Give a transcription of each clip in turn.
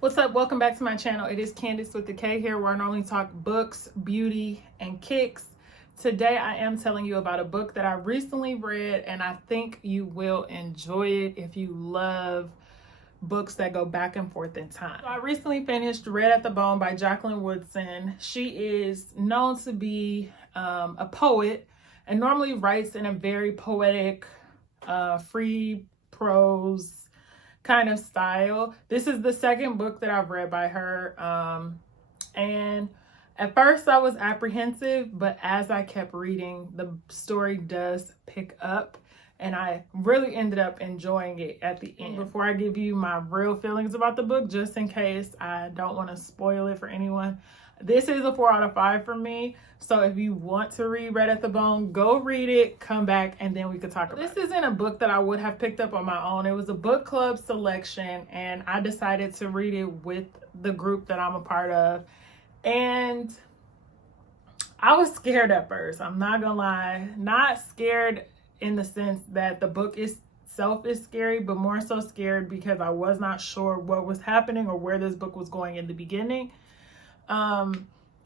What's up? Welcome back to my channel. It is Candace with the K here, where I normally talk books, beauty, and kicks. Today I am telling you about a book that I recently read, and I think you will enjoy it if you love books that go back and forth in time. So I recently finished Red at the Bone by Jacqueline Woodson. She is known to be a poet and normally writes in a very poetic, free prose kind of style. This is the second book that I've read by her. And at first I was apprehensive, but as I kept reading, the story does pick up and I really ended up enjoying it at the end. Before I give you my real feelings about the book, just in case I don't want to spoil it for anyone, this is a 4 out of 5 for me. So if you want to read Red at the Bone, go read it, come back, and then we could talk about it. This isn't a book that I would have picked up on my own. It was a book club selection, and I decided to read it with the group that I'm a part of. And I was scared at first. I'm not gonna lie. Not scared in the sense that the book itself is scary, but more so scared because I was not sure what was happening or where this book was going in the beginning.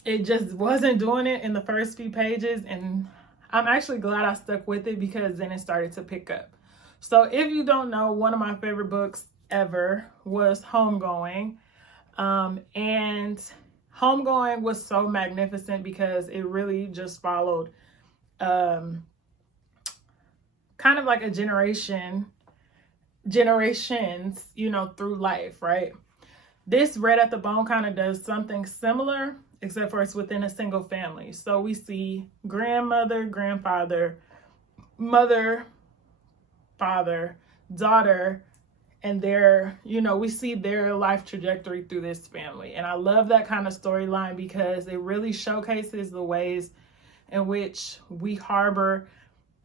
It just wasn't doing it in the first few pages, and I'm actually glad I stuck with it because then it started to pick up. So if you don't know, one of my favorite books ever was Homegoing, and Homegoing was so magnificent because it really just followed kind of like a generations, through life, right? This Red at the Bone kind of does something similar, except for it's within a single family. So we see grandmother, grandfather, mother, father, daughter, and we see their life trajectory through this family. And I love that kind of storyline because it really showcases the ways in which we harbor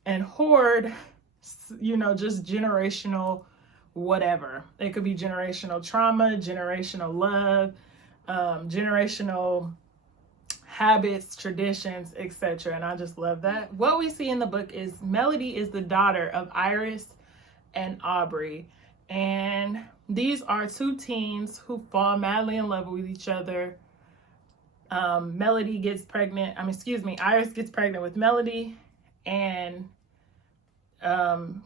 and hoard, just generational whatever. It could be generational trauma, generational love, generational habits, traditions, etc. And I just love that. What we see in the book is Melody is the daughter of Iris and Aubrey. And these are two teens who fall madly in love with each other. Iris gets pregnant with Melody, and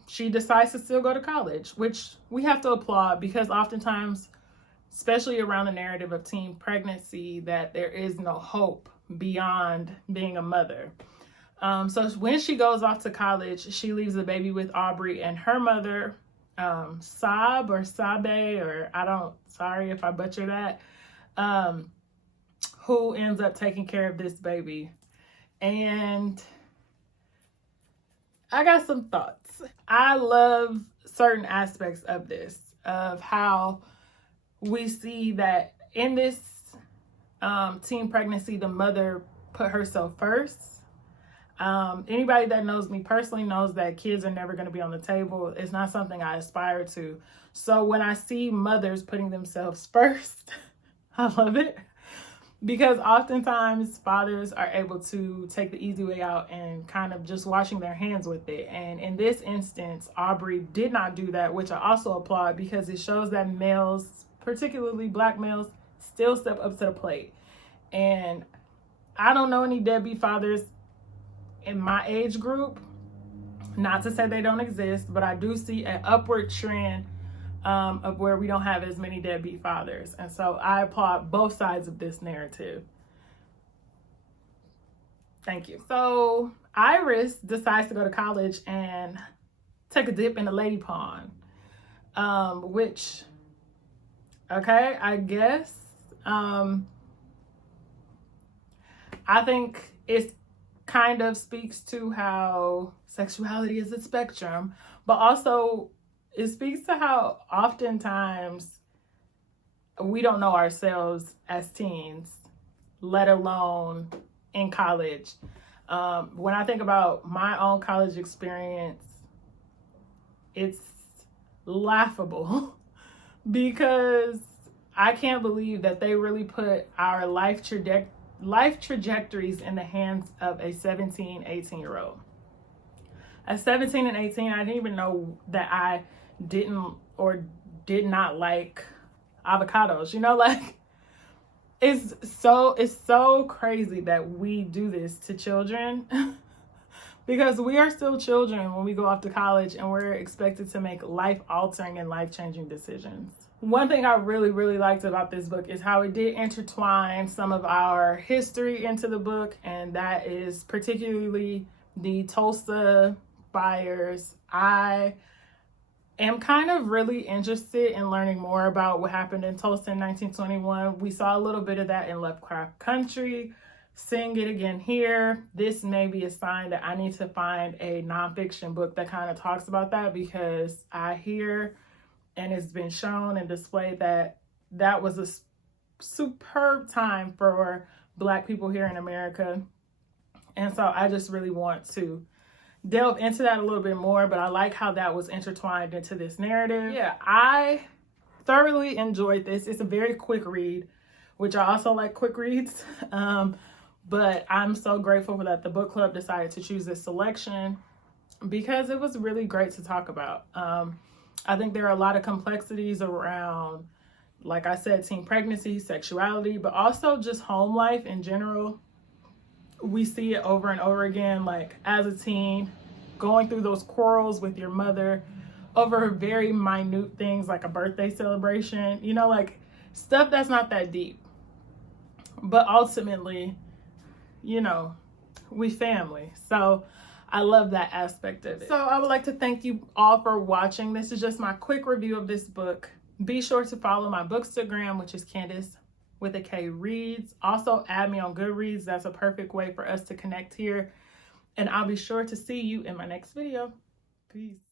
she decides to still go to college, which we have to applaud because oftentimes, especially around the narrative of teen pregnancy, that there is no hope beyond being a mother. So when she goes off to college, she leaves the baby with Aubrey and her mother, sorry if I butcher that, who ends up taking care of this baby. And I got some thoughts. I love certain aspects of this, of how we see that in this teen pregnancy, the mother put herself first. Anybody that knows me personally knows that kids are never going to be on the table. It's not something I aspire to. So when I see mothers putting themselves first, I love it. Because oftentimes fathers are able to take the easy way out and kind of just washing their hands with it. And in this instance, Aubrey did not do that, which I also applaud because it shows that males, particularly Black males, still step up to the plate. And I don't know any deadbeat fathers in my age group. Not to say they don't exist, but I do see an upward trend of where we don't have as many deadbeat fathers. And so I applaud both sides of this narrative. Thank you. So Iris decides to go to college and take a dip in the lady pond, which, okay, I guess. I think it kind of speaks to how sexuality is a spectrum, but also it speaks to how oftentimes we don't know ourselves as teens, let alone in college. When I think about my own college experience, it's laughable because I can't believe that they really put our life trajectories in the hands of a 17, 18-year-old. At 17 and 18, I didn't even know that I did not like avocados, you know, like it's so crazy that we do this to children because we are still children when we go off to college and we're expected to make life-altering and life-changing decisions. One thing I really liked about this book is how it did intertwine some of our history into the book, and that is particularly the Tulsa fires. I am kind of really interested in learning more about what happened in Tulsa in 1921. We saw a little bit of that in Lovecraft Country. Seeing it again here, this may be a sign that I need to find a nonfiction book that kind of talks about that, because I hear and it's been shown and displayed that that was a superb time for Black people here in America. And so I just really want to delve into that a little bit more, but I like how that was intertwined into this narrative. Yeah, I thoroughly enjoyed this. It's a very quick read, which I also like quick reads. But I'm so grateful for that the book club decided to choose this selection because it was really great to talk about. I think there are a lot of complexities around, like I said, teen pregnancy, sexuality, but also just home life in general. We see it over and over again, like as a teen, going through those quarrels with your mother over very minute things like a birthday celebration, you know, like stuff that's not that deep. But ultimately, you know, we family. So I love that aspect of it. So I would like to thank you all for watching. This is just my quick review of this book. Be sure to follow my Bookstagram, which is Candace with a K Reads. Also add me on Goodreads. That's a perfect way for us to connect here. And I'll be sure to see you in my next video. Peace.